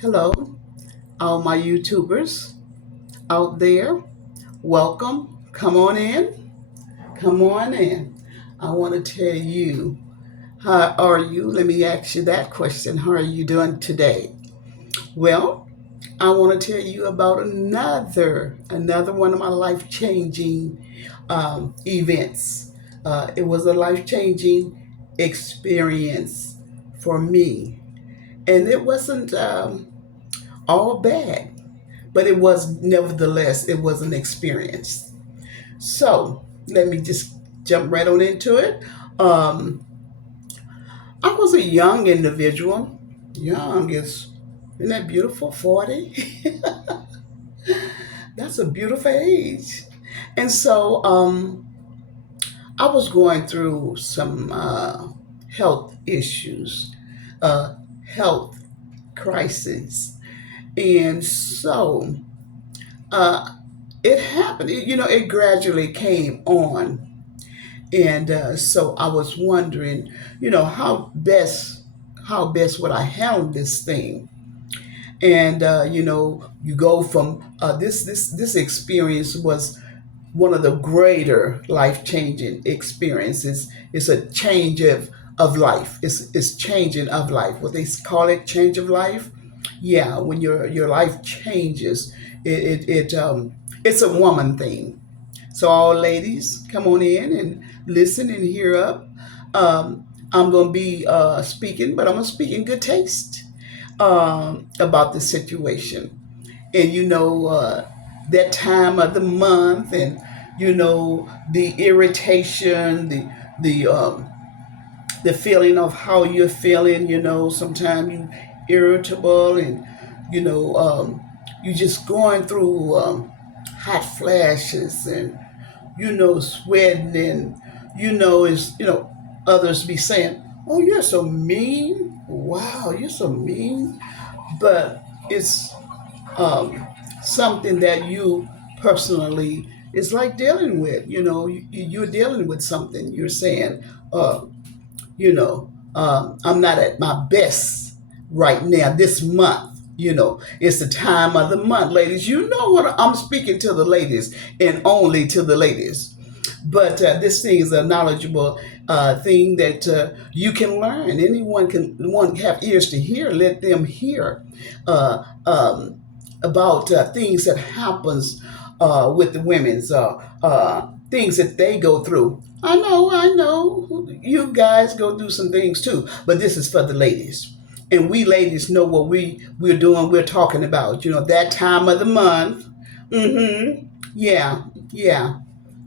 Hello, all my YouTubers out there. Welcome. Come on in. Come on in. I want to tell you, how are you? Let me ask you that question. How are you doing today? Well, I want to tell you about another one of my life changing events. It was a life changing experience for me, and it wasn't all bad. But it was an experience. So let me just jump right on into it. Um, I was a young individual. Young is, isn't that beautiful? 40. That's a beautiful age. And so I was going through some health issues, uh, health crises. And so uh, it happened. It gradually came on, and so I was wondering, how best would I handle this thing? And you go from this experience was one of the greater life changing experiences. It's a change of life. It's changing of life. What they call it, change of life. Yeah, when your life changes, it's a woman thing. So all ladies, come on in and listen and hear up. I'm going to be speaking, but I'm going to speak in good taste about the situation. And that time of the month, and the irritation, the feeling of how you're feeling. Sometimes you irritable, and you just going through hot flashes, and sweating, and is others be saying, "Oh, you're so mean! Wow, you're so mean!" But it's something that you personally is like dealing with. You're dealing with something. You're saying, I'm not at my best right now this month. It's the time of the month, ladies. You know what? I'm speaking to the ladies and only to the ladies. But this thing is a knowledgeable thing that you can learn. Anyone can one have ears to hear. Let them hear about things that happens with the women's things that they go through. I know, you guys go through some things too, but this is for the ladies. And we ladies know what we're doing. We're talking about, that time of the month. Mm-hmm. Yeah, yeah.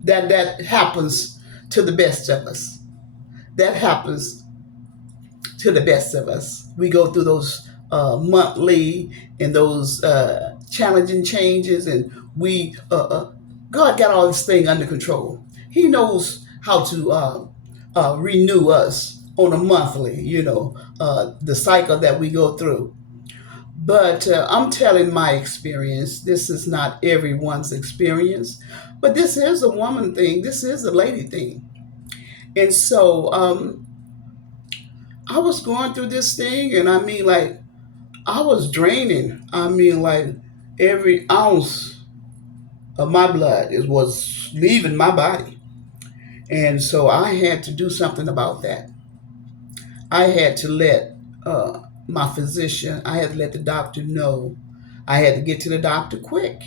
That happens to the best of us. That happens to the best of us. We go through those monthly and those challenging changes, and we God got all this thing under control. He knows how to renew us on a monthly. The cycle that we go through. But I'm telling my experience. This is not everyone's experience, but this is a woman thing. This is a lady thing. And so I was going through this thing, and I mean, like, I was draining. I mean, like, every ounce of my blood was leaving my body. And so I had to do something about that. I had to let my physician, I had to let the doctor know. I had to get to the doctor quick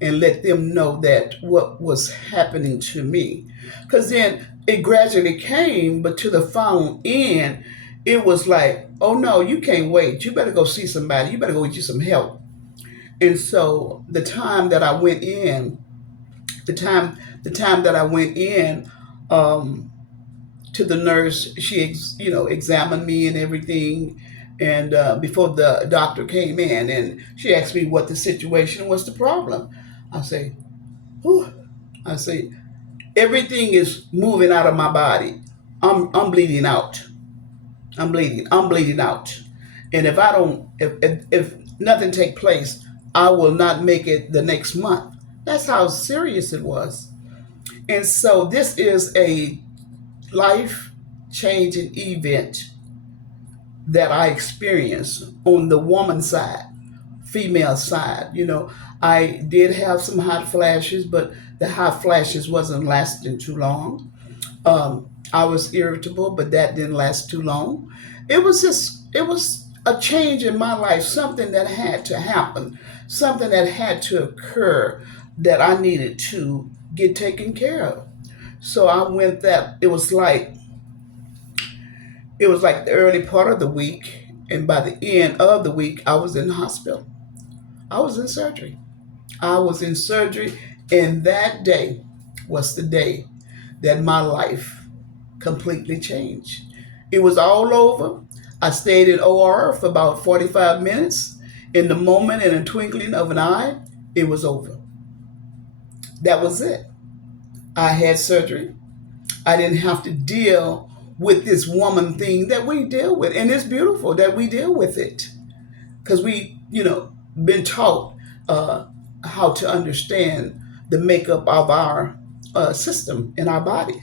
and let them know that what was happening to me. Because then it gradually came, but to the final end, it was like, oh no, you can't wait. You better go see somebody. You better go get you some help. And so the time that I went in, um, to the nurse. She, examined me and everything. And before the doctor came in, and she asked me what the situation was, the problem. I say, whew. I say, everything is moving out of my body. I'm bleeding out. I'm bleeding. I'm bleeding out. And if I don't, if nothing take place, I will not make it the next month. That's how serious it was. And so this is a life changing event that I experienced on the woman side. female side. I did have some hot flashes, but the hot flashes wasn't lasting too long. I was irritable, but that didn't last too long. It was a change in my life, something that had to happen, something that had to occur that I needed to get taken care of. So I went that it was like the early part of the week, and by the end of the week, I was in the hospital. I was in surgery. I was in surgery, and that day was the day that my life completely changed. It was all over. I stayed in OR for about 45 minutes. In the moment, in a twinkling of an eye, it was over. That was it. I had surgery. I didn't have to deal with this woman thing that we deal with. And it's beautiful that we deal with it because been taught uh, how to understand the makeup of our system in our body.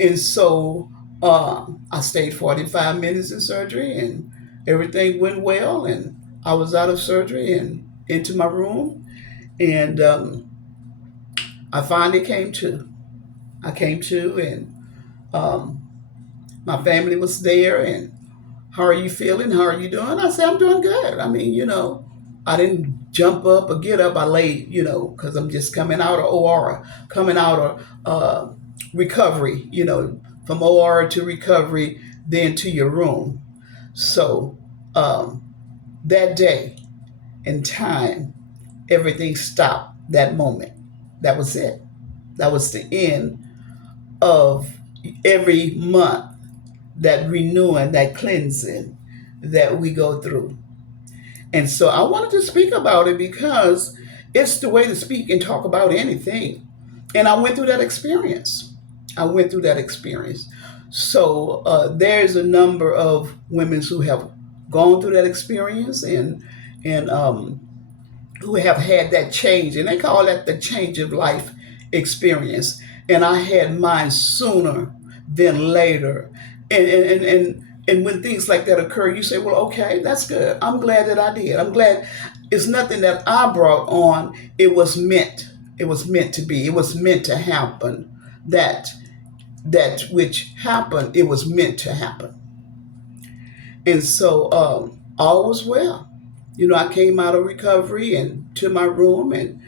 And so I stayed 45 minutes in surgery and everything went well. And I was out of surgery and into my room. And I finally came to. I came to, and um, my family was there. And how are you feeling? How are you doing? I said, I'm doing good. I mean, I didn't jump up or get up. I laid, because I'm just coming out of OR, coming out of recovery, from OR to recovery, then to your room. So um, that day and time, everything stopped that moment. That was it. That was the end of every month, that renewing, that cleansing that we go through. And so I wanted to speak about it because it's the way to speak and talk about anything. And I went through that experience. I went through that experience. So there's a number of women who have gone through that experience and who have had that change, and they call that the change of life experience. And I had mine sooner than later. And when things like that occur, you say, well, okay, that's good. I'm glad that I did. I'm glad it's nothing that I brought on. It was meant. It was meant to be. It was meant to happen. That which happened, it was meant to happen. And so all was well. I came out of recovery and to my room, and